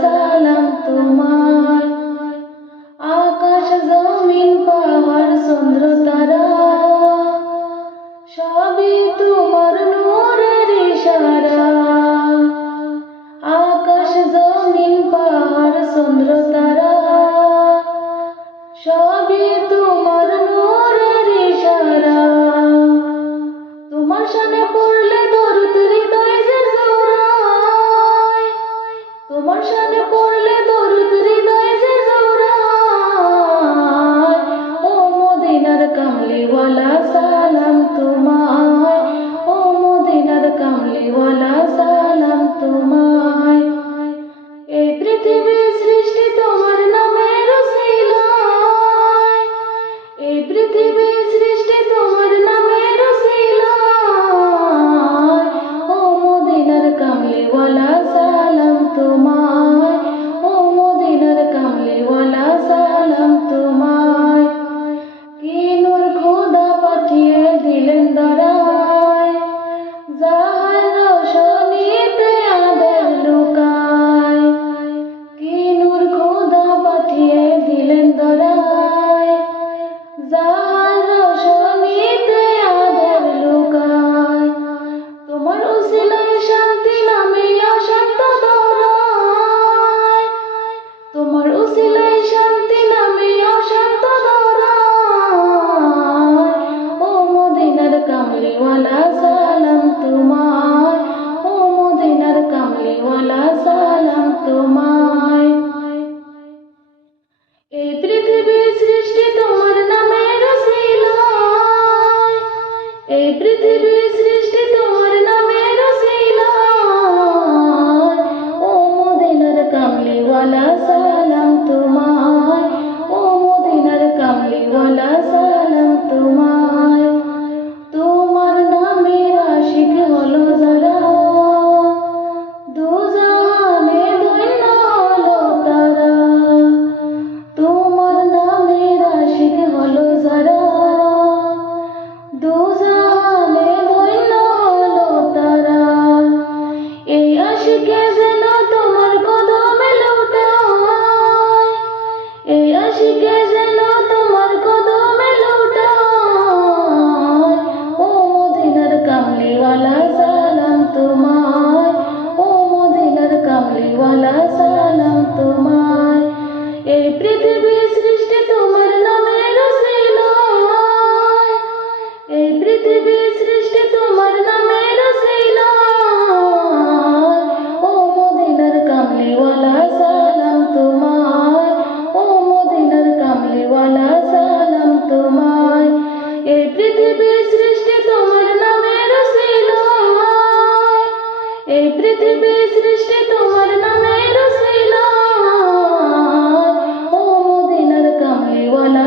সালাম তোমায়। আকাশ জমিন পাহাড় চন্দ্র তারা সবই তোমার নূরের ইশারা। আকাশ জমিন পাহাড় চন্দ্র তারা সবই তোমার নূরের ইশারা। তোমার শানে পড়লে দরুদ হৃদয় যে জোড়ায়, তোমার শানে পড়লে দরুদ হৃদয় যে জোড়ায়। ও মদিনার কামলিওয়ালা সালাম তোমায়, ও মদিনার কামলিওয়ালা সালাম তোমায়। এই পৃথিবীর সৃষ্টি তোমার নামের উসিলায়, এই পৃথিবীর সৃষ্টি তোমার নামের উসিলায়। ও মদিনার কামলিওয়ালা সালাম তোমায়, ও মদিনার কামলিওয়ালা সালাম তোমায়। কি নূর খোদা পাঠিয়ে দিলেন দরায়, যাহার রোশনীতে আঁধার লুকায়। কি নূর খোদা পাঠিয়ে দিলেন দরায়, যাহার রোশনীতে আঁধার লুকায়। তোমার উসিলায় শান্তি নামে অশান্ত দরায়, তোমার উসিলায় শান্তি নামে অশান্ত দরায়। ও মদিনার কামলিওয়ালা সালাম তোমায়, ও মদিনার কামলিওয়ালা সালাম তোমায়। এই পৃথিবীর সৃষ্টি তোমার নামের উসিলায়, এই পৃথিবীর সৃষ্টি তোমার নামের উসিলায়। ও মদিনার কামলিওয়ালা সালাম তোমায়, ও মদিনার কামলিওয়ালা সালাম তোমায়। তোমার নামের আশিক হলো যারা, দুজাহানে ধন্য হলো তারা। তোমার নামের আশিক হলো যারা, দুজাহানে ধন্য হলো তারা। এই আশিকে যেন তোমার কদমে লুটায়, এই আশিকে যেন তোমার কদমে লুটায়। ও মদিনার কামলিওয়ালা সালাম তোমায়, ও মদিনার কামলিওয়ালা সালাম তোমায়। এই পৃথিবীর সৃষ্টি তোমার নামের উসিলায়, এই পৃথিবীর সৃষ্টি তোমার নামের উসিলায়। ও মদিনার কামলিওয়ালা সালাম তোমায়, ও মদিনার কামলিওয়ালা সালাম তোমায়। এই পৃথিবীর সৃষ্টি তোমার নামের উসিলায়, এই পৃথিবীর সৃষ্টি তোমার নামের উসিলায়। ও মদিনার কামলিওয়ালা